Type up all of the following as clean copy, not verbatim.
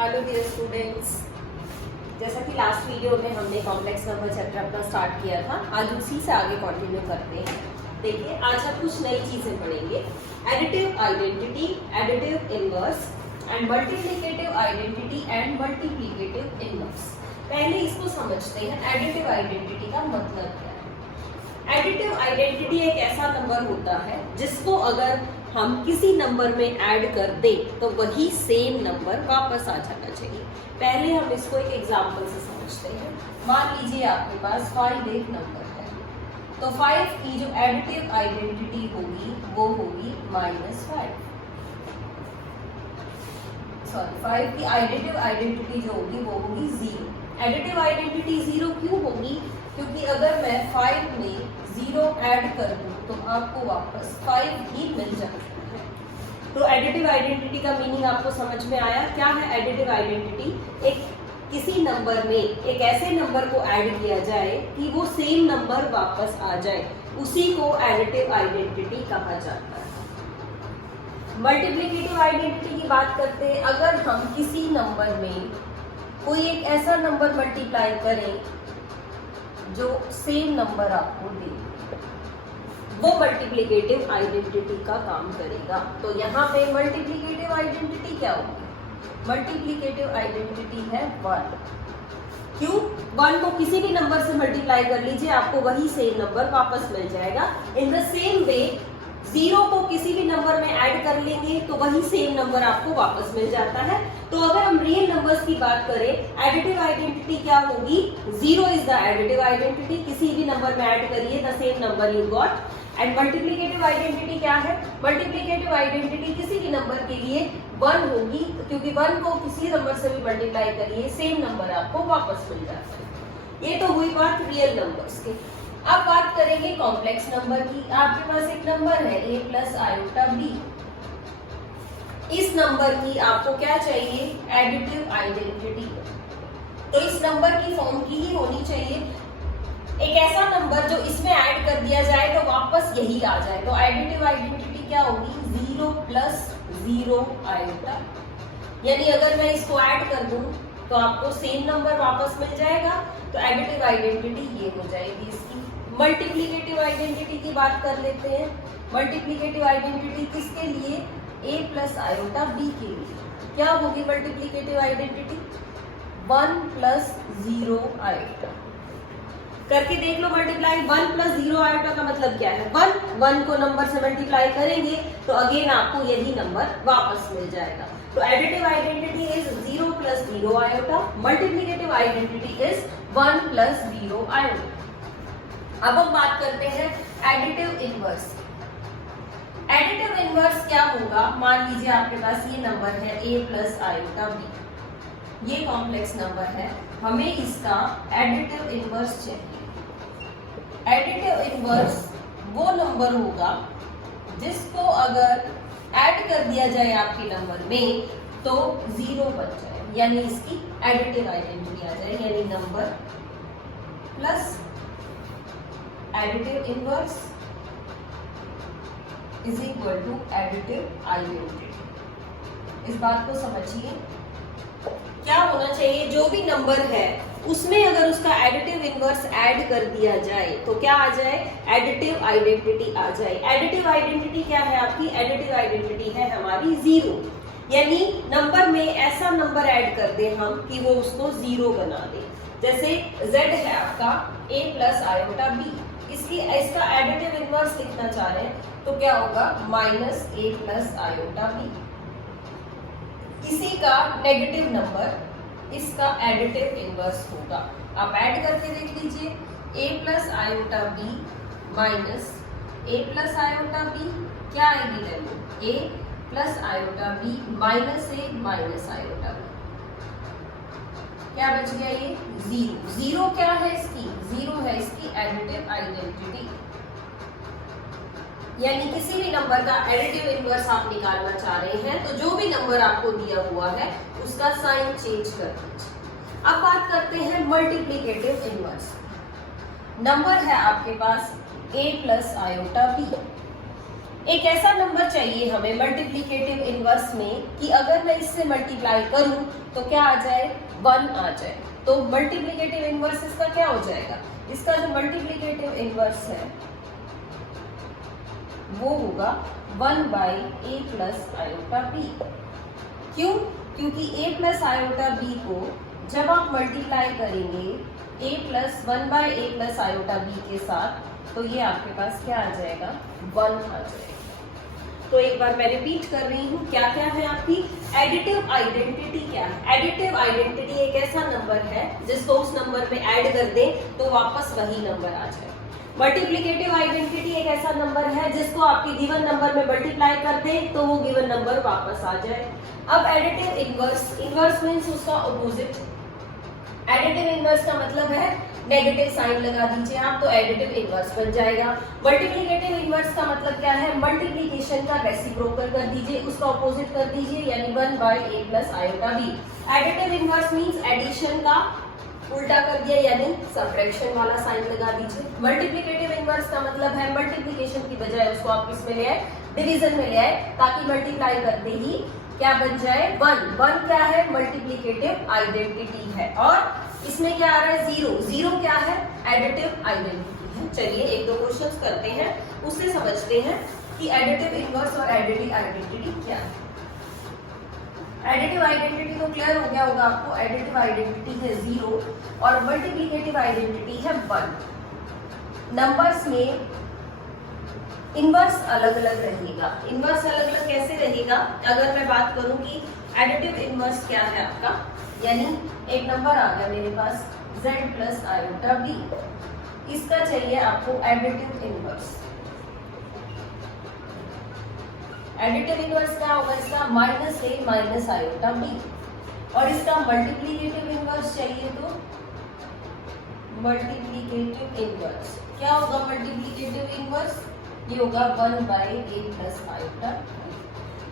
Hello dear students, जैसा कि last video में हमने कॉम्प्लेक्स नंबर चैप्टर अपना स्टार्ट किया था, आज उसी से आगे कंटिन्यू करते हैं। देखिए, आज हम कुछ नई चीजें पढ़ेंगे। Additive identity, additive inverse and multiplicative identity and multiplicative inverse. पहले इसको समझते हैं, एडिटिव आइडेंटिटी का मतलब क्या है। एडिटिव आइडेंटिटी एक ऐसा नंबर होता है जिसको अगर हम किसी नंबर में ऐड कर दें तो वही सेम नंबर वापस आ जाना चाहिए। पहले हम इसको एक एग्जांपल से समझते हैं। मान लीजिए आपके पास 5 एक नंबर है, तो 5 की जो एडिटिव आइडेंटिटी होगी वो होगी -5। सॉरी, 5 की एडिटिव आइडेंटिटी जो होगी वो होगी 0। एडिटिव आइडेंटिटी 0 क्यों होगी? क्योंकि अगर मैं 5 में 0 ऐड कर दूं तो आपको वापस 5 ही मिल जाता है। तो एडिटिव आइडेंटिटी का मीनिंग आपको समझ में आया? क्या है एडिटिव आइडेंटिटी? एक किसी नंबर में एक ऐसे नंबर को ऐड किया जाए कि वो सेम नंबर वापस आ जाए, उसी को एडिटिव आइडेंटिटी कहा जाता है। मल्टीप्लिकेटिव आइडेंटिटी की बात करते हैं। अगर हम किसी नंबर में कोई एक ऐसा नंबर मल्टीप्लाई करें जो सेम नंबर आपको दे, वो मल्टीप्लिकेटिव आइडेंटिटी का काम करेगा। तो यहाँ पे मल्टीप्लिकेटिव आइडेंटिटी क्या होगी? मल्टीप्लिकेटिव आइडेंटिटी है 1। क्यों? 1 को किसी भी नंबर से मल्टीप्लाई कर लीजिए, आपको वही सेम नंबर वापस मिल जाएगा। इन द सेम वे 0 को किसी भी नंबर में ऐड कर लेंगे तो वही सेम नंबर आपको वापस मिल जाता है। तो अगर हम रियल नंबर्स की बात करें, एडिटिव आइडेंटिटी क्या होगी? 0 इज द एडिटिव आइडेंटिटी। किसी भी नंबर में ऐड करिए the same number you got. And multiplicative identity क्या है? मल्टीप्लिकेटिव आइडेंटिटी किसी भी नंबर के लिए 1 होगी, क्योंकि 1 को किसी नंबर से भी मल्टीप्लाई करिए सेम नंबर आपको वापस मिल जाता है। ये तो हुई बात रियल नंबर्स की। अब बात करेंगे कॉम्प्लेक्स नंबर की। आपके पास एक नंबर है a प्लस आयोटा b। इस नंबर की आपको क्या चाहिए? Additive identity. तो इस नंबर की फॉर्म की ही होनी चाहिए, एक ऐसा नंबर जो इसमें ऐड कर दिया जाए तो वापस यही आ जाए। तो एडिटिव आइडेंटिटी क्या होगी? 0 प्लस 0 आयोटा। यानी अगर मैं इसको ऐड कर दूं तो आपको सेम नंबर वापस मिल जाएगा। तो एडिटिव आइडेंटिटी ये हो जाएगी इसकी। मल्टीप्लिकेटिव आइडेंटिटी की बात कर लेते हैं। मल्टीप्लिकेटिव आइडेंटिटी किसके लिए? a प्लस आयोटा b के लिए। क्या होगी मल्टीप्लिकेटिव आइडेंटिटी? 1 plus 0 iota. करके देख लो मल्टीप्लाई। 1 प्लस 0 आयोटा का मतलब क्या है? 1 को नंबर से मल्टीप्लाई करेंगे तो अगेन आपको यही नंबर वापस मिल जाएगा। तो additive identity is 0 plus 0 iota. Multiplicative identity is 1 plus 0 iota. अब हम बात करते हैं एडिटिव इनवर्स। एडिटिव इनवर्स क्या होगा? मान लीजिए आपके पास ये नंबर है a प्लस आयोटा b। ये कॉम्प्लेक्स नंबर है, हमें इसका एडिटिव इनवर्स चाहिए। एडिटिव इनवर्स वो नंबर होगा जिसको अगर ऐड कर दिया जाए आपके नंबर में तो 0 बन जाए, यानी इसकी एडिटिव आइडेंटिटी आ जाए। यानी number plus additive inverse is equal to additive identity. इस बात को समझिए। क्या होना चाहिए? जो भी नंबर है उसमें अगर उसका एडिटिव इनवर्स ऐड कर दिया जाए तो क्या आ जाए? एडिटिव आइडेंटिटी आ जाए। एडिटिव आइडेंटिटी क्या है आपकी? एडिटिव आइडेंटिटी है हमारी 0। यानी नंबर में ऐसा नंबर ऐड कर दे हम कि वो उसको 0 बना दे। जैसे z है आपका a प्लस आयोटा b, इसका एडिटिव इनवर्स लिखना चाह रहे हैं तो क्या होगा? Minus a plus iota b। इसी का नेगेटिव नंबर इसका एडिटिव इनवर्स होगा। आप ऐड करके देख लीजिए, a plus iota b minus a plus iota b। क्या आएगी value? a plus iota b minus a minus iota b। क्या बच गया? ये 0। 0 क्या है इसकी? 0 है इसकी एडिटिव आइडेंटिटी। यानी किसी भी नंबर का एडिटिव इनवर्स आप निकालना चाह रहे हैं तो जो भी नंबर आपको दिया हुआ है उसका साइन चेंज कर दीजिए। अब बात करते हैं मल्टीप्लिकेटिव इनवर्स। नंबर है आपके पास a प्लस आयोटा b। एक ऐसा नंबर चाहिए हमें मल्टीप्लिकेटिव इनवर्स में कि अगर मैं इससे मल्टीप्लाई करूं तो क्या आ जाए, 1 आ जाए। तो मल्टीप्लिकेटिव इनवर्स इसका क्या हो जाएगा, इसका जो मल्टीप्लिकेटिव इनवर्स है वो होगा 1/a प्लस आयोटा b। क्यों, क्योंकि a प्लस आयोटा b को जब आप मल्टीप्लाई करेंगे a plus 1/a plus iota b के साथ, तो ये आपके पास क्या आ जाएगा, 1 आ जाएगा। तो एक बार मैं रिपीट कर रही हूँ, क्या क्या है आपकी एडिटिव आइडेंटिटी। क्या है एडिटिव आइडेंटिटी, एक ऐसा नंबर है जिसको उस नंबर में ऐड कर दें तो वापस वही नंबर आ जाए। मल्टीप्लिकेटिव आइडेंटिटी एक ऐसा नंबर है जिसको आपके गिवन नंबर में मल्टीप्लाई कर दें तो वो गिवन नंबर वापस आ जाए। अब एडिटिव इनवर्स, इनवर्स मीन्स उसका ऑपोजिट। एडिटिव इनवर्स का मतलब है नेगेटिव साइन लगा दीजिए आप, तो एडिटिव इनवर्स बन जाएगा। मल्टीप्लिकेटिव इनवर्स का मतलब क्या है, मल्टीप्लिकेशन का रेसिप्रोकल कर दीजिए, उसका ऑपोजिट कर दीजिए, यानी 1/a plus iota b। Additive inverse means addition का उल्टा कर दिया, यानी सब्ट्रैक्शन वाला साइन लगा दीजिए। मल्टीप्लिकेटिव इनवर्स का मतलब है मल्टीप्लिकेशन की बजाय उसको आप किस में ले आए, डिवीजन में ले आए, ताकि मल्टीप्लाई करते ही क्या बन जाए, 1। 1 क्या है, मल्टीप्लिकेटिव आइडेंटिटी है। और इसमें क्या आ रहा है, 0। 0 क्या है, एडिटिव आइडेंटिटी है। चलिए एक दो क्वेश्चंस करते हैं, उससे समझते हैं कि एडिटिव इनवर्स और एडिटिव आइडेंटिटी क्या है। एडिटिव आइडेंटिटी तो क्लियर हो गया होगा आपको, एडिटिव आइडेंटिटी है 0 और मल्टीप्लिकेटिव आइडेंटिटी है 1। नंबर्स में इनवर्स अलग अलग रहेगा। इनवर्स अलग अलग कैसे रहेगा, अगर मैं बात करूं कि एडिटिव इनवर्स क्या है आपका, यानी एक नंबर आ गया मेरे पास z प्लस आयोटा b, इसका चाहिए आपको एडिटिव इनवर्स। एडिटिव इनवर्स क्या होगा इसका, -a माइनस आयोटा b। और इसका मल्टीप्लिकेटिव इनवर्स चाहिए तो मल्टीप्लिकेटिव इनवर्स क्या होगा, मल्टीप्लिकेटिव इनवर्स ये होगा 1/a प्लस आयोटा,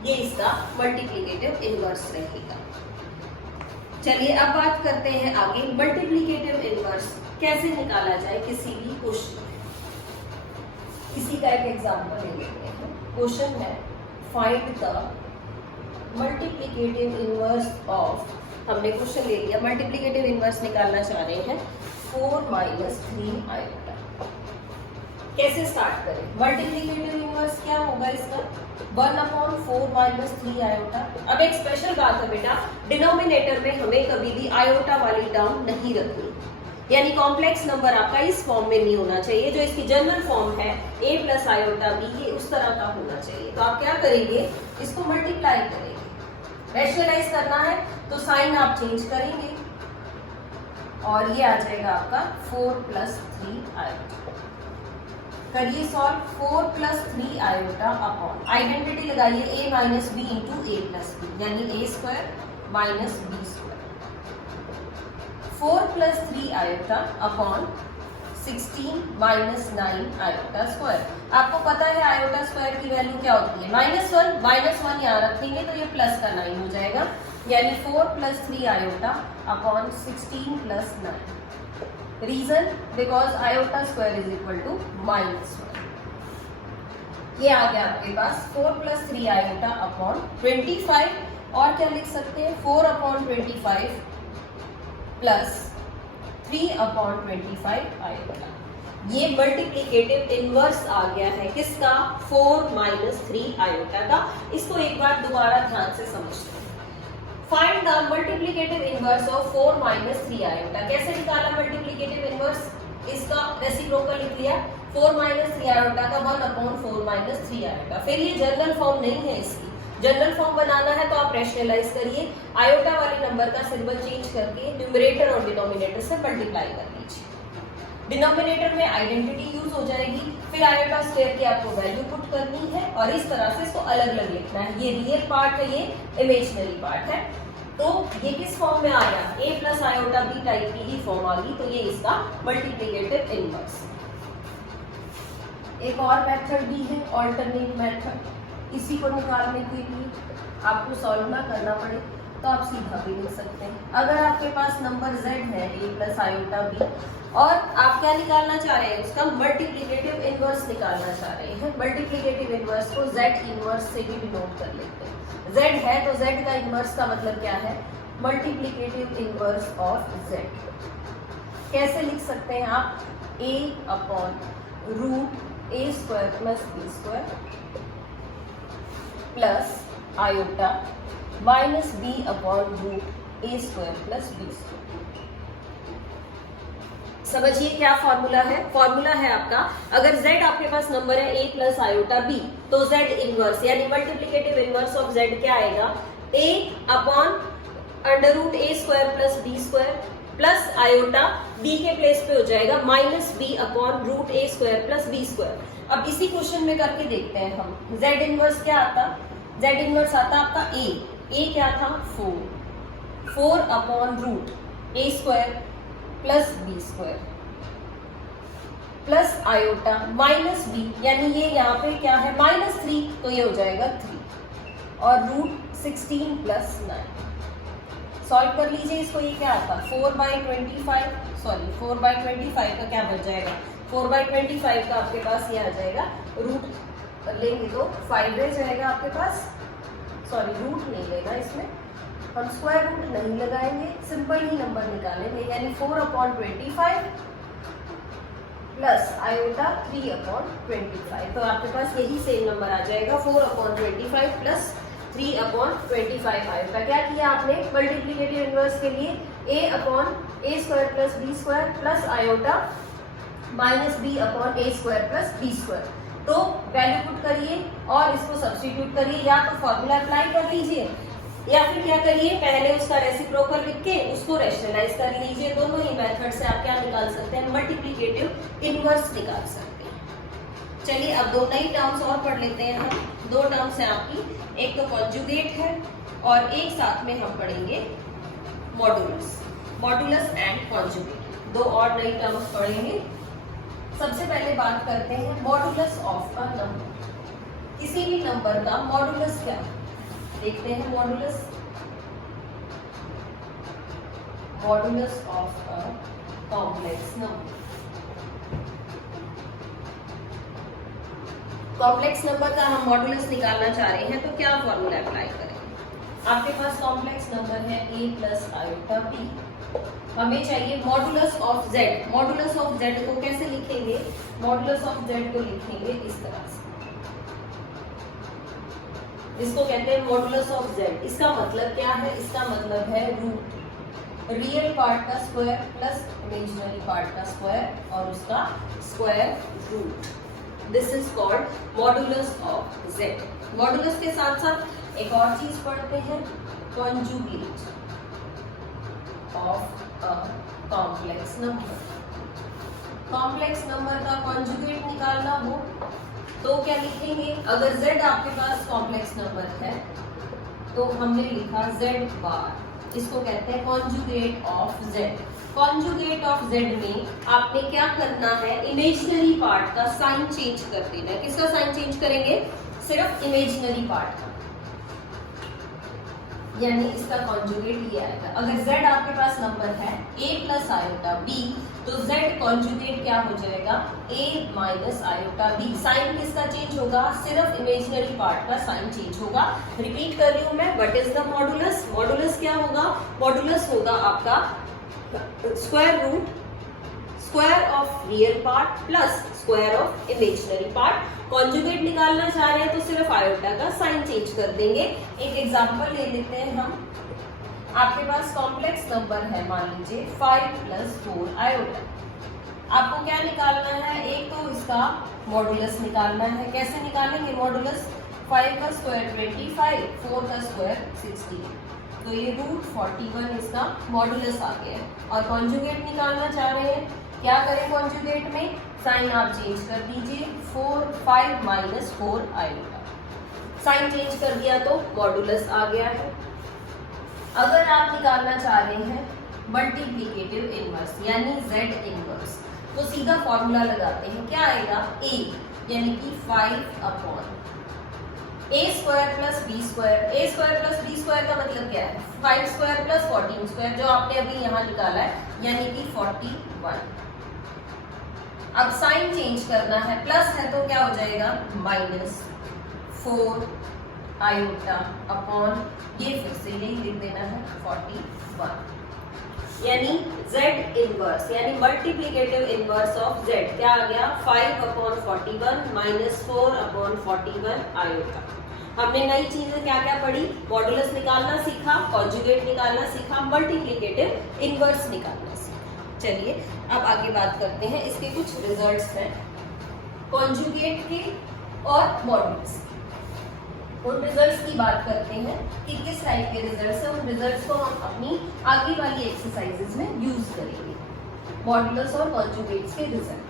ये इसका मल्टीप्लिकेटिव इनवर्स रहेगा। चलिए अब बात करते हैं आगे, मल्टीप्लिकेटिव इनवर्स कैसे निकाला जाए किसी भी क्वेश्चन में। किसी का एक एग्जांपल ले लेते हैं, क्वेश्चन है find the multiplicative inverse of, हमने क्वेश्चन ले लिया, मल्टीप्लिकेटिव इनवर्स निकालना चाह रहे हैं 4 - 3 आयोटा। कैसे स्टार्ट करें, मल्टीप्लिकेटिव इनवर्स क्या होगा इसका, 1/4 - 3 आयोटा। अब एक स्पेशल बात है बेटा, डिनोमिनेटर में हमें कभी भी आयोटा वाली टर्म नहीं रखनी, यानी कॉम्प्लेक्स नंबर आपका इस फॉर्म में नहीं होना चाहिए। जो इसकी जनरल फॉर्म है a प्लस आयोटा b, ये उस तरह का होना चाहिए। तो आप क्या करेंगे, इसको मल्टीप्लाई करेंगे। रैशनलाइज करना है तो साइन आप चेंज करेंगे और ये आ जाएगा आपका 4 + 3 आयोटा। करिए सॉल्व, 4 + 3 आयोटा अपॉन, आइडेंटिटी लगाइए a - b × a + b, यानी a² - b²। 4 + 3 iota upon 16 - 9 iota square. आपको पता है आयोटा स्क्वायर की वैल्यू क्या होती है, -1 यहाँ रखेंगे तो ये प्लस का 9 हो जाएगा, यानी 4 + 3 iota upon 16 + 9। Reason, because iota square is equal to -1। ये आ गया आपके पास 4 + 3 आयोटा अपॉन 25, और क्या लिख सकते हैं 4/25 प्लस 3/25 आयोटा। ये मल्टीप्लिकेटिव इनवर्स आ गया है किसका, 4 - 3 आयोटा का। इसको एक बार दोबारा ध्यान से समझते हैं। Find the multiplicative inverse of 4 - 3 iota. कैसे निकाला मल्टीप्लिकेटिव इनवर्स, इसका रेसिप्रोकल लिख लिया, 4 - 3 आयोटा का 1/4 - 3 आयोटा। फिर ये जनरल फॉर्म नहीं है, इसकी जनरल फॉर्म बनाना है तो आप रैशनलाइज करिए, आयोटा वाले नंबर का सिंबल चेंज करके न्यूमरेटर और डिनोमिनेटर से मल्टीप्लाई कर लीजिए। डिनोमिनेटर में आइडेंटिटी यूज हो जाएगी, फिर आयोटा स्क्वायर की आपको वैल्यू पुट करनी है और इस तरह से इसको अलग अलग लिखना है। ये रियल पार्ट है, ये इमेजिनरी पार्ट है। तो ये किस फॉर्म में आ गया, a plus iota b type की ही फॉर्म आ गई, तो ये इसका मल्टीप्लिकेटिव इनवर्स। एक और मेथड भी है, ऑल्टरनेट मेथड। इसी को निकालने के लिए आपको सॉल्व ना करना पड़े, तो आप सीधा भी लिख सकते हैं। अगर आपके पास नंबर z है a प्लस आयोटा b और आप क्या निकालना चाह रहे हैं, उसका मल्टीप्लिकेटिव इनवर्स निकालना चाह रहे हैं, मल्टीप्लिकेटिव इनवर्स को z इनवर्स से भी डिनोट कर लेते हैं। z है तो z का इनवर्स का मतलब क्या है, मल्टीप्लिकेटिव इनवर्स ऑफ z। कैसे लिख सकते हैं आप, a upon root a square plus b square plus iota minus b upon root a square plus b square. समझिए क्या फॉर्मूला है, फॉर्मूला है आपका, अगर z आपके पास नंबर है a प्लस आयोटा b तो z इनवर्स यानी मल्टीप्लिकेटिव इनवर्स ऑफ z क्या आएगा, a upon under root a square plus b square plus iota b के प्लेस पे हो जाएगा minus b upon root a square plus b square. अब इसी क्वेश्चन में करके देखते हैं हम, z इनवर्स क्या आता, z इनवर्स आता आपका a क्या था 4 upon root a square plus b square plus iota minus b, यानी ये यहाँ पे क्या है -3 तो ये हो जाएगा 3 और रूट 16 प्लस 9। सॉल्व कर लीजिए इसको, ये क्या आता 4/25 का क्या बच जाएगा, 4/25 का आपके पास ये आ जाएगा, रूट लेंगे तो 5 रह जाएगा आपके पास, रूट नहीं लेना इसमें, हम स्क्वायर रूट नहीं लगाएंगे, सिंपल ही नंबर निकालेंगे, यानी 4/25 प्लस आयोटा 3/25, तो आपके पास यही सेम नंबर आ जाएगा 4/25 प्लस 3/25 आयोटा। क्या किया आपने, मल्टीप्लिकेटिव इनवर्स के लिए a upon a square plus b square plus iota minus b upon a square plus b square, तो वैल्यू पुट करिए और इसको सब्स्टिट्यूट करिए, या तो फॉर्मूला अप्लाई कर लीजिए या फिर क्या करिए, पहले उसका रेसिप्रोकल लिख के उसको रैशनलाइज कर लीजिए। दोनों ही मेथड से आप क्या निकाल सकते हैं, मल्टीप्लिकेटिव इनवर्स निकाल सकते हैं। चलिए अब दो नई टर्म्स और पढ़ लेते हैं हम, दो टर्म्स हैं आपकी, एक तो कॉन्जुगेट है और एक साथ में हम पढ़ेंगे मॉडुलस एंड कॉन्जुगेट, दो और नई टर्म्स पढ़ेंगे। सबसे पहले बात करते हैं मॉडुलस ऑफ अ नंबर, किसी भी नंबर का मॉडुलस क्या, देखते हैं modulus of a complex number. Complex number का हम मॉडुलस निकालना चाह रहे हैं तो क्या फॉर्मूला अप्लाई करें, आपके पास कॉम्प्लेक्स नंबर है a प्लस आयोटा b, हमें चाहिए modulus of z। Modulus of z को कैसे लिखेंगे, मॉडुलस ऑफ z को लिखेंगे इस तरह से, इसको कहते हैं मॉडुलस ऑफ z। इसका मतलब क्या है, इसका मतलब है रूट रियल पार्ट का स्क्वायर प्लस इमेजिनरी पार्ट का स्क्वायर और उसका square root, this is called modulus of z। Modulus के साथ साथ एक और चीज पढ़ते हैं, conjugate of a complex number. Complex number का कॉन्जुगेट निकालना हो तो क्या लिखेंगे, अगर z आपके पास कॉम्प्लेक्स नंबर है तो हमने लिखा z बार, इसको कहते हैं conjugate of z। Conjugate of z में आपने क्या करना है, इमेजिनरी पार्ट का साइन चेंज कर देना है। किसका साइन चेंज करेंगे, सिर्फ इमेजिनरी पार्ट का, यानी इसका कॉन्जुगेट ये आएगा। अगर z आपके पास नंबर है a प्लस आयोटा b तो z कॉन्जुगेट क्या हो जाएगा, a minus iota b। Sign किसका चेंज होगा, सिर्फ इमेजिनरी पार्ट का साइन चेंज होगा। रिपीट कर रही हूं मैं, what is the modulus, modulus क्या होगा, मॉडुलस होगा आपका square root square of real part plus square of imaginary part. Conjugate निकालना चाह रहे हैं तो सिर्फ आयोटा का साइन चेंज कर देंगे। एक एग्जांपल ले लेते हैं हम, आपके पास कॉम्प्लेक्स नंबर है मान लीजिए 5 प्लस 4 आयोटा, आपको क्या निकालना है, एक तो इसका मॉडुलस निकालना है। कैसे निकालेंगे मॉडुलस, 5 का स्क्वायर 25, 4 का स्क्वायर 16, तो ये रूट 41 इसका मॉडुलस आ गया। और कॉन्जुगेट निकालना चाह रहे हैं, क्या करें कॉन्जुगेट में, साइन आप चेंज कर दीजिए, 5 माइनस 4 आयोटा, साइन चेंज कर दिया तो मॉडुलस आ गया है। अगर आप निकालना चाह रहे हैं मल्टीप्लिकेटिव इनवर्स यानी z इनवर्स, तो सीधा फॉर्मूला लगाते हैं, क्या आएगा a, यानी कि 5 अपॉन ए स्क्वायर प्लस बी स्क्वायर, ए स्क्वायर प्लस बी स्क्वायर का मतलब क्या है 5 स्क्वायर प्लस 14 स्क्वायर, जो आपने अभी यहाँ निकाला है, यानी कि 41। अब साइन चेंज करना है, प्लस है तो क्या हो जाएगा -4 आयोटा अपॉन ये फिर से यही लिख देना है 41, यानी z इनवर्स यानी मल्टीप्लिकेटिव इनवर्स ऑफ z क्या आ गया 5/41 -4/41 आयोटा। हमने नई चीजें क्या क्या पढ़ी, मॉडुलस निकालना सीखा, कॉन्जुगेट निकालना सीखा, मल्टीप्लिकेटिव इनवर्स निकालना सीखा। चलिए अब आगे बात करते हैं, इसके कुछ रिजल्ट्स हैं कॉन्जुगेट के और मॉडुलस। उन रिजल्ट्स की बात करते हैं कि किस टाइप के रिजल्ट्स हैं, उन रिजल्ट्स को हम अपनी आगे वाली एक्सरसाइजेज में यूज करेंगे, मॉडुलस और कॉन्जुगेट्स के रिजल्ट।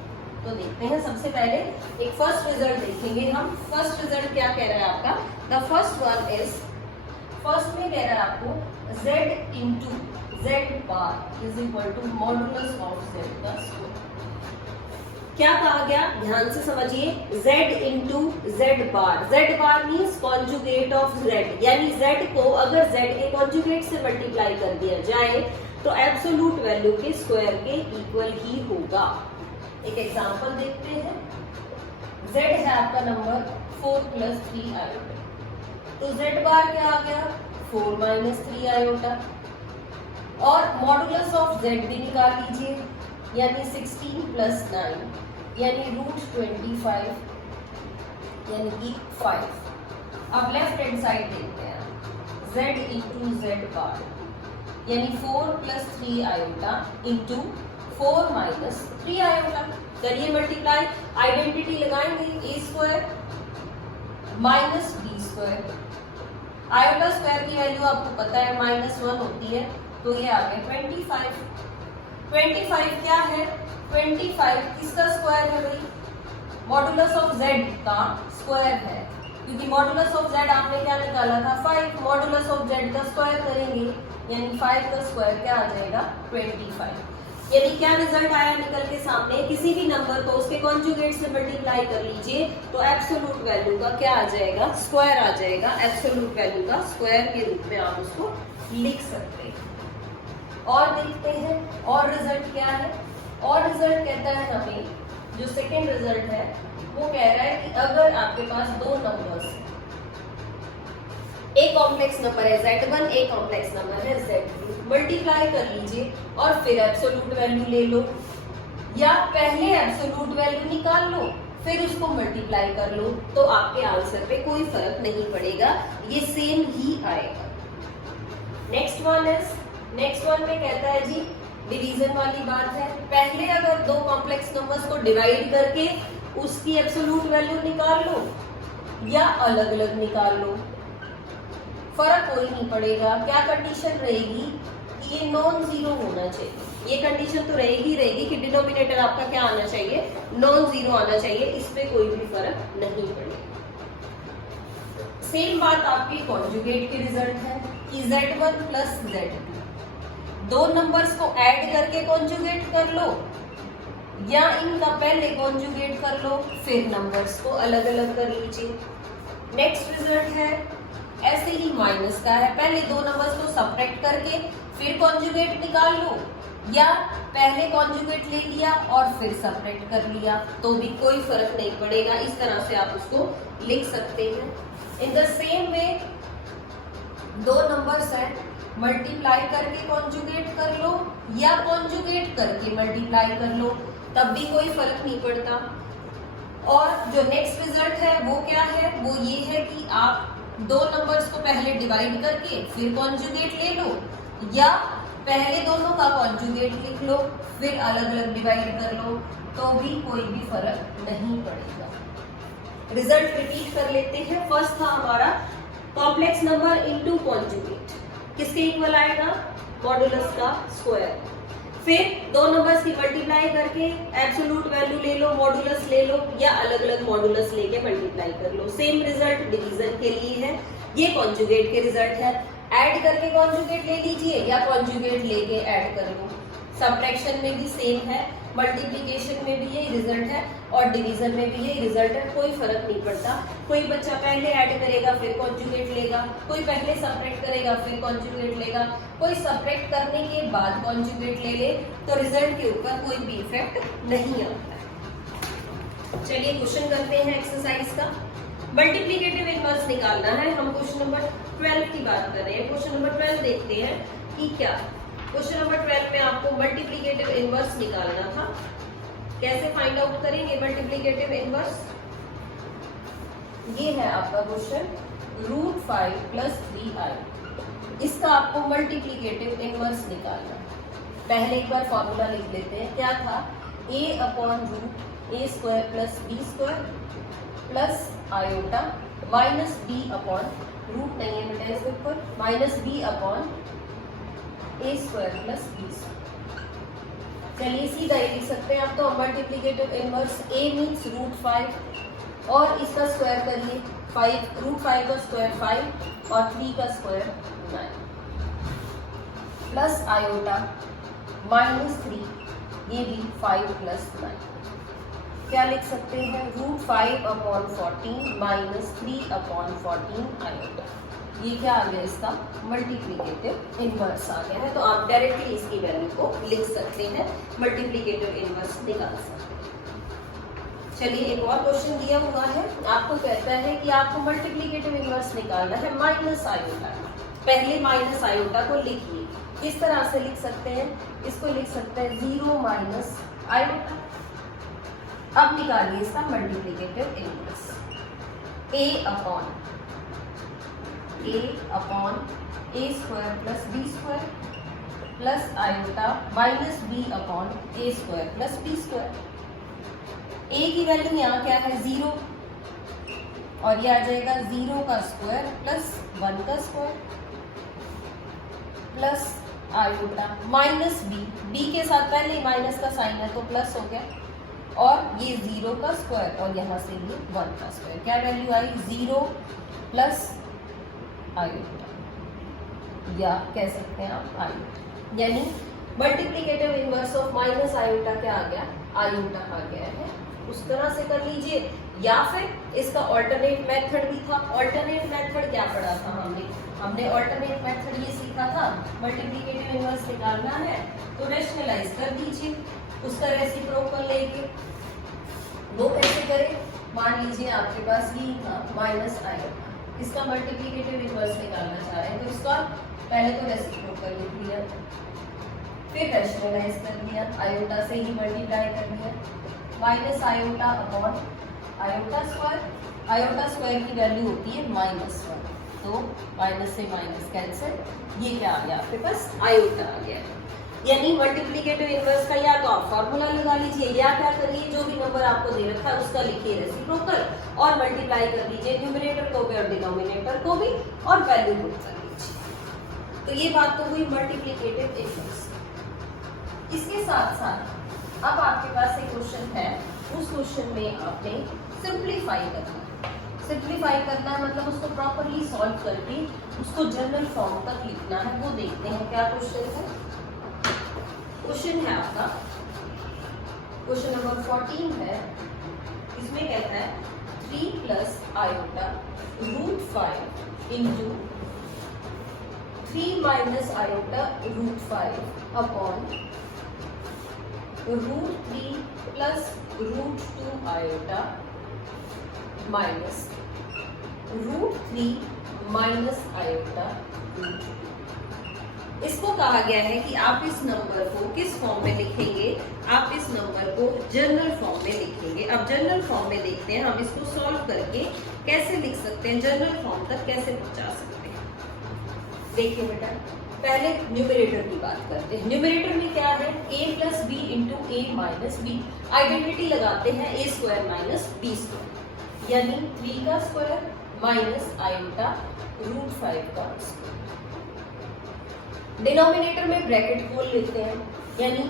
तो देखते हैं, सबसे पहले एक फर्स्ट रिजल्ट देखेंगे हम। फर्स्ट रिजल्ट क्या कह रहा है आपका, the first one is, first में कह रहा है आपको z into z bar is equal to modulus of z का स्क्वायर। क्या कहा गया, ध्यान से समझिए, z into z bar means conjugate of z, यानी z को अगर z के कॉन्जुगेट से मल्टीप्लाई कर दिया जाए तो एब्सोल्यूट वैल्यू के स्क्वायर के इक्वल ही होगा। एक एग्जांपल देखते हैं, z है आपका नंबर 4 + 3 आयोटा, तो z बार क्या आ गया 4 - 3 आयोटा, और मॉडुलस ऑफ z भी निकाल लीजिए, यानी 16 + 9 यानी √25 यानी कि 5। अब लेफ्ट हैंड साइड देखते हैं, z इंटू जेड बार यानी 4 + 3 आयोटा इंटू 4 - 3 आयोटा, करिए मल्टीप्लाई, आइडेंटिटी लगाएंगे, a square minus b square, iota square की वैल्यू आपको पता है -1 होती है, तो ये आ गया 25। 25 क्या है, 25 किसका स्क्वायर है भाई, मॉडुलस ऑफ z का स्क्वायर है, क्योंकि मॉडुलस ऑफ z आपने क्या निकाला था 5, मॉडुलस ऑफ z का स्क्वायर करेंगे, यानी 5 का स्क्वायर क्या आ जाएगा 25। यानी क्या रिजल्ट आया निकल के सामने, किसी भी नंबर को उसके कॉन्जुगेट से मल्टीप्लाई कर लीजिए तो एब्सोल्यूट वैल्यू का क्या आ जाएगा, स्क्वायर आ जाएगा, एब्सोल्यूट वैल्यू का स्क्वायर के रूप में आप उसको लिख सकते हैं। और देखते हैं और रिजल्ट क्या है, और रिजल्ट कहता है हमें, जो सेकेंड रिजल्ट है वो कह रहा है कि अगर आपके पास दो नंबर्स हैं, एक कॉम्प्लेक्स नंबर है z1, एक कॉम्प्लेक्स नंबर है z2, मल्टीप्लाई कर लीजिए और फिर एब्सोल्यूट वैल्यू ले लो, या पहले एब्सोल्यूट वैल्यू निकाल लो फिर उसको मल्टीप्लाई कर लो, तो आपके आंसर पे कोई फर्क नहीं पड़ेगा, ये सेम ही आएगा। नेक्स्ट वन में कहता है जी डिवीजन वाली बात है, पहले अगर दो कॉम्प्लेक्स नंबर्स को डिवाइड करके उसकी एब्सोल्यूट वैल्यू निकाल लो या अलग अलग निकाल लो, फर्क कोई नहीं पड़ेगा। क्या कंडीशन रहेगी कि ये नॉन जीरो होना चाहिए, ये कंडीशन तो रहेगी कि डिनोमिनेटर आपका क्या आना चाहिए, नॉन जीरो आना चाहिए, इस पे कोई भी फर्क नहीं पड़ेगा। सेम बात आपकी कॉन्जुगेट के रिजल्ट है कि z1 + z2, दो नंबर्स को ऐड करके कॉन्जुगेट कर लो या इनका पहले कॉन्जुगेट कर लो फिर नंबर्स को अलग अलग कर लीजिए। नेक्स्ट रिजल्ट है ऐसे ही माइनस का है, पहले दो नंबर्स को सब्ट्रैक्ट करके फिर कॉन्जुगेट निकाल लो, या पहले कॉन्जुगेट ले लिया और फिर सब्ट्रैक्ट कर लिया, तो भी कोई फर्क नहीं पड़ेगा, इस तरह से आप उसको लिख सकते हैं। इन द सेम वे दो नंबर्स हैं, मल्टीप्लाई करके कॉन्जुगेट कर लो या कॉन्जुगेट करके मल्टीप्लाई कर लो, तब भी कोई फर्क नहीं पड़ता। और जो नेक्स्ट रिजल्ट है वो क्या है, वो ये है कि आप दो नंबर्स को पहले डिवाइड करके फिर कॉन्जुगेट ले लो, या पहले दोनों का कॉन्जुगेट लिख लो फिर अलग अलग डिवाइड कर लो, तो भी कोई भी फर्क नहीं पड़ेगा। रिजल्ट रिपीट कर लेते हैं। फर्स्ट था हमारा कॉम्प्लेक्स नंबर इनटू कॉन्जुगेट, किसके इक्वल आएगा, मॉडुलस का स्क्वायर। फिर दो नंबर्स की मल्टीप्लाई करके एब्सोल्यूट वैल्यू ले लो, मॉडुलस ले लो, या अलग अलग मॉडुलस लेके मल्टीप्लाई कर लो। सेम रिजल्ट डिवीजन के लिए है, ये कॉन्जुगेट के रिजल्ट है, ऐड करके कॉन्जुगेट ले लीजिए या कॉन्जुगेट लेके ऐड कर लो। सब्ट्रैक्शन में भी सेम है, मल्टीप्लिकेशन में भी यही रिजल्ट है और डिवीजन में भी यही रिजल्ट है, कोई फर्क नहीं पड़ता। कोई बच्चा पहले ऐड करेगा फिर कॉन्जुगेट लेगा, कोई पहले सब्ट्रैक्ट करेगा फिर कॉन्जुगेट लेगा, कोई सब्ट्रैक्ट करने के बाद कॉन्जुगेट ले ले, तो रिजल्ट के ऊपर कोई भी इफेक्ट नहीं आता है। चलिए क्वेश्चन करते हैं एक्सरसाइज का। मल्टीप्लिकेटिव इनवर्स निकालना है, हम क्वेश्चन नंबर 12 की बात कर रहे हैं। क्वेश्चन नंबर 12 देखते हैं कि क्या। क्वेश्चन नंबर 12 में आपको मल्टीप्लिकेटिव इनवर्स निकालना था। कैसे फाइंड आउट करेंगे मल्टीप्लिकेटिव इनवर्स? ये है आपका क्वेश्चन, √5 + 3i। इसका आपको मल्टीप्लिकेटिव इनवर्स निकालना है। पहले एक बार फॉर्मूला लिख लेते हैं। क्या था? a/√a² + b² plus iota minus b upon root नहीं है बेटा इसके ऊपर, minus b upon a² + b²। चलिए सीधा ये लिख सकते हैं आप तो। मल्टीप्लिकेटिव इनवर्स a मीन्स √5 और इसका स्क्वायर करिए 5, √5 का स्क्वायर 5 और 3 का स्क्वायर 9 प्लस आयोटा माइनस 3, ये भी 5 + 9। क्या लिख सकते हैं? √5/14 माइनस 3/14 आयोटा। ये क्या आ गया? इसका मल्टीप्लिकेटिव इनवर्स आ गया है। तो आप डायरेक्टली इसकी वैल्यू को लिख सकते हैं, मल्टीप्लिकेटिव इनवर्स निकाल सकते हैं। चलिए एक और क्वेश्चन दिया हुआ है, आपको कहता है कि आपको मल्टीप्लिकेटिव इनवर्स निकालना है माइनस आयोटा। पहले माइनस आयोटा को लिखिए। किस तरह से लिख सकते हैं? इसको लिख सकते हैं 0 माइनस आयोटा। अब निकालिए इसका multiplicative inverse. a upon a² + b² plus iota minus b upon a² + b²। a की वैल्यू यहाँ क्या है? 0 और ये आ जाएगा 0 का स्क्वायर प्लस 1 का square plus iota minus b के साथ पहले ही माइनस का साइन है तो प्लस हो गया, और ये 0 का स्क्वायर और यहाँ से ये 1 का स्क्वायर। क्या वैल्यू आई? 0 प्लस आयोटा, या कह सकते हैं आप आयोटा। यानी multiplicative inverse of minus iota क्या आ गया? आयोटा आ गया है। उस तरह से कर लीजिए, या फिर इसका ऑल्टरनेट मेथड भी था। ऑल्टरनेट मेथड क्या पढ़ा था हमने ऑल्टरनेट मेथड ये सीखा था, मल्टीप्लिकेटिव इनवर्स निकालना है तो रेशनलाइज कर दीजिए उसका रेसिप्रोकल लेके। वो कैसे करें? मान लीजिए आपके पास ये था माइनस आयोटा, इसका मल्टीप्लिकेटिव इनवर्स निकालना चाह रहे हैं तो इसका पहले तो रेसिप्रोकल लिख लिया, फिर रेशनलाइज कर दिया, आयोटा से ही मल्टीप्लाई कर दिया, minus iota upon iota square. Iota square की वैल्यू होती है -1, तो माइनस से माइनस कैंसिल, ये क्या आ गया आपके पास? आयोटा आ गया। यानी मल्टीप्लिकेटिव इनवर्स का या तो आप फॉर्मूला लगा लीजिए, या क्या करिए जो भी नंबर आपको दे रखा है उसका लिखिए रेसिप्रोकल और मल्टीप्लाई कर लीजिए न्यूमरेटर को भी और डिनोमिनेटर को भी और वैल्यू पुट कर लीजिए। तो ये बात तो हुई मल्टीप्लिकेटिव इनवर्स। इसके साथ साथ अब आपके पास एक क्वेश्चन है, उस क्वेश्चन में आपने सिंप्लीफाई करना है। सिंप्लीफाई करना है मतलब उसको प्रॉपरली सॉल्व करके उसको जनरल फॉर्म तक लिखना है। वो देखते हैं क्या क्वेश्चन है। क्वेश्चन है आपका क्वेश्चन नंबर 14 है। इसमें कहता है 3 plus iota √5 into 3 minus iota √5 upon √3 plus √2 iota minus √3 minus iota √2। इसको कहा गया है कि आप इस नंबर को किस फॉर्म में लिखेंगे? आप इस नंबर को जनरल फॉर्म में लिखेंगे। अब जनरल फॉर्म में देखते हैं हम इसको सॉल्व करके कैसे लिख सकते हैं, जनरल फॉर्म तक कैसे पहुंचा सकते हैं। देखिए बेटा, पहले न्यूमरेटर की बात करते हैं। न्यूमरेटर में क्या है? a + b into a minus b। Identity लगाते हैं a² - b², यानी 3 का स्क्वायर माइनस आयोटा √5 का स्क्वायर। डिनोमिनेटर में ब्रैकेट खोल लेते हैं, यानी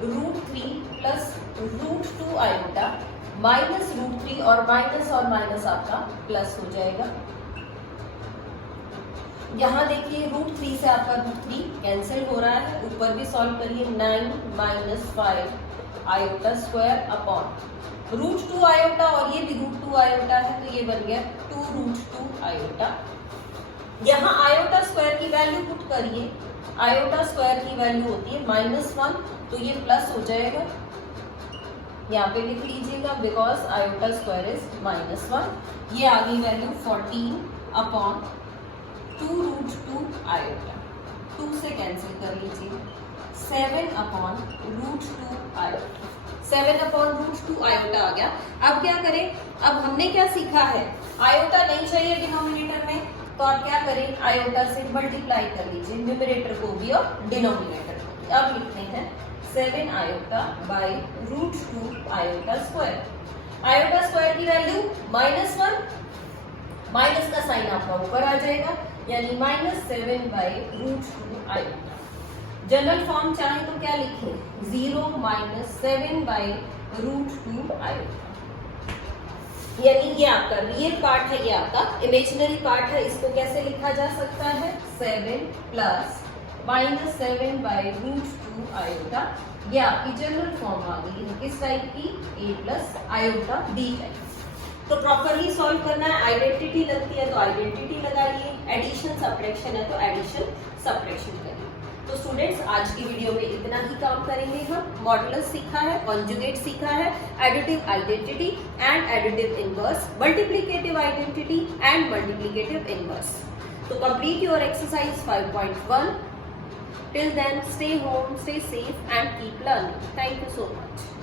√3 प्लस √2 आयोटा माइनस √3 और माइनस आपका प्लस हो जाएगा। यहाँ देखिए √3 से आपका √3 कैंसिल हो रहा है, ऊपर भी सॉल्व करिए 9 minus 5 iota square upon √2 iota, और ये भी √2 आयोटा है तो ये बन गया 2√2 आयोटा। यहाँ आयोटा स्क्वायर की वैल्यू पुट करिए, आयोटा स्क्वायर की वैल्यू होती है -1 तो ये प्लस हो जाएगा, यहाँ पे लिख लीजिएगा बिकॉज आयोटा स्क्वायर इज -1। ये आ गई वैल्यू 14 अपॉन 2√2 आयोटा, 2 से कैंसिल कर लीजिए 7 अपॉन √2 आयोटा, 7 अपॉन √2 आयोटा आ गया। अब क्या करें, अब हमने क्या सीखा है, आयोटा नहीं चाहिए डिनोमिनेटर में तो आप क्या करें, आयोटा से मल्टीप्लाई कर लीजिए न्यूमरेटर को भी और डिनोमिनेटर को भी। अब लिखते हैं 7 iota by √2 iota square. Iota square की वैल्यू -1, माइनस का साइन आपका ऊपर आ जाएगा यानी -7 बाई √2 आयोटा। जनरल फॉर्म चाहे तो क्या लिखें, 0 - 7 बाई √2 आयोटा, यानी ये आपका रियल पार्ट है, ये आपका इमेजिनरी पार्ट है। इसको कैसे लिखा जा सकता है, 7 प्लस -7 बाई √2 आयोटा। ये आपकी जनरल फॉर्म आ गई है किस टाइप की, a plus iota b type. तो प्रॉपरली सॉल्व करना है, आइडेंटिटी लगती है तो आइडेंटिटी लगाइए, एडिशन सब्ट्रैक्शन है तो एडिशन सब्ट्रैक्शन करिए। तो स्टूडेंट्स आज की वीडियो में इतना ही काम करेंगे हम। मॉडुलस सीखा है, कॉन्जुगेट सीखा है, additive identity and additive inverse, multiplicative identity and multiplicative inverse. तो complete your exercise 5.1। Till then stay home, stay safe and keep learning. Thank you so much.